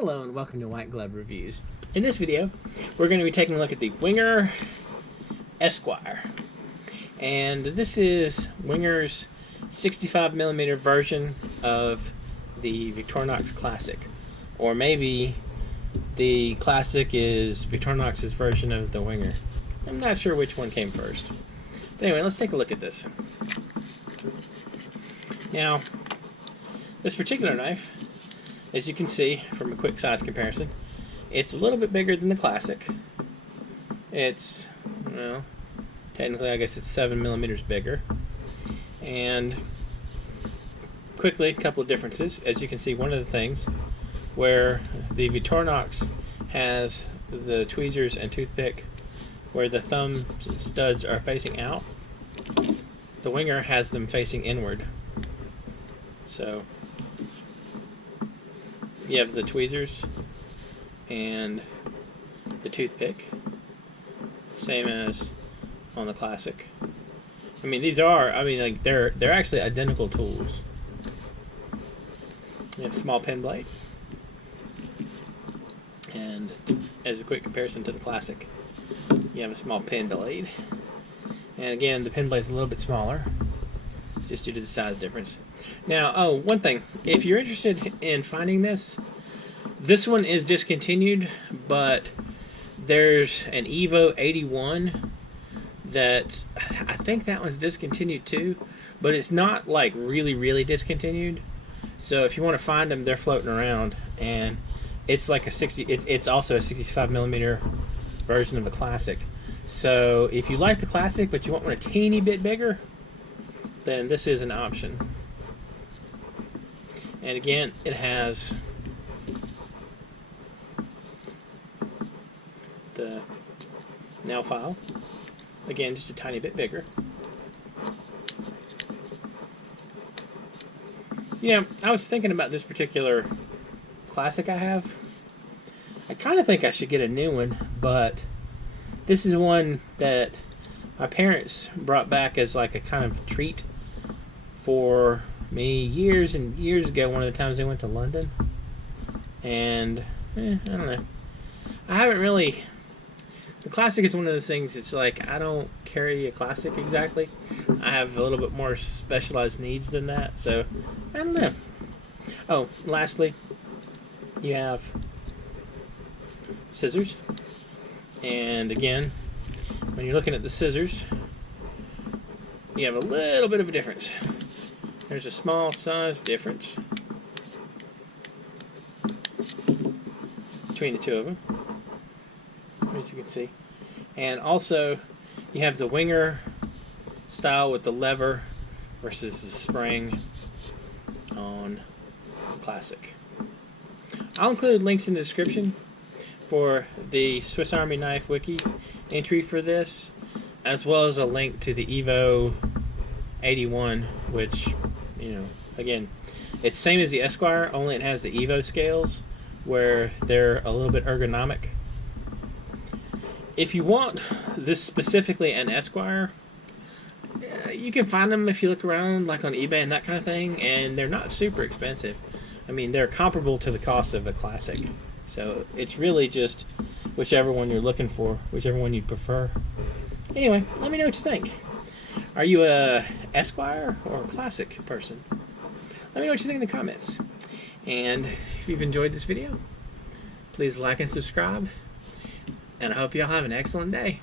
Hello and welcome to White Glove Reviews. In this video, we're going to be taking a look at the Wenger Esquire. And this is Wenger's 65mm version of the Victorinox Classic. Or maybe the Classic is Victorinox's version of the Wenger. I'm not sure which one came first. But anyway, let's take a look at this. Now, this particular knife, as you can see from a quick size comparison, it's a little bit bigger than the Classic. It's, well, technically I guess it's 7mm bigger. And quickly, a couple of differences. As you can see, one of the things where the Victorinox has the tweezers and toothpick where the thumb studs are facing out, the Wenger has them facing inward. So you have the tweezers and the toothpick, same as on the Classic. I mean, these are, like they're actually identical tools. You have a small pen blade, and as a quick comparison to the Classic, you have a small pen blade, and again the pen blade's a little bit smaller, just due to the size difference. Now, one thing, if you're interested in finding this one is discontinued, but there's an Evo 81 that I think that one's discontinued too, but it's not like really discontinued. So if you want to find them, they're floating around, and it's like it's also a 65mm version of the Classic. So if you like the Classic but you want one a teeny bit bigger, then this is an option. And again, it has the nail file, again just a tiny bit bigger. You know, I was thinking about this particular Classic I have. I kind of think I should get a new one, but this is one that my parents brought back as like a kind of treat for me years and years ago, one of the times they went to London. And I don't know, I haven't really, the Classic is one of those things, it's like I don't carry a Classic exactly. I have a little bit more specialized needs than that, so I don't know. Oh, lastly, you have scissors, and again, when you're looking at the scissors, you have a little bit of a difference. There's a small size difference between the two of them, as you can see. And also, you have the Wenger style with the lever versus the spring on the Classic. I'll include links in the description for the Swiss Army Knife Wiki entry for this, as well as a link to the Evo 81, which, you know, again, it's same as the Esquire, only it has the Evo scales where they're a little bit ergonomic. If you want this specifically an Esquire, you can find them if you look around, like on eBay and that kind of thing, and they're not super expensive. I mean, they're comparable to the cost of a Classic. So it's really just whichever one you're looking for, whichever one you prefer. Anyway, let me know what you think. Are you a Esquire or a Classic person? Let me know what you think in the comments. And if you've enjoyed this video, please like and subscribe. And I hope y'all have an excellent day.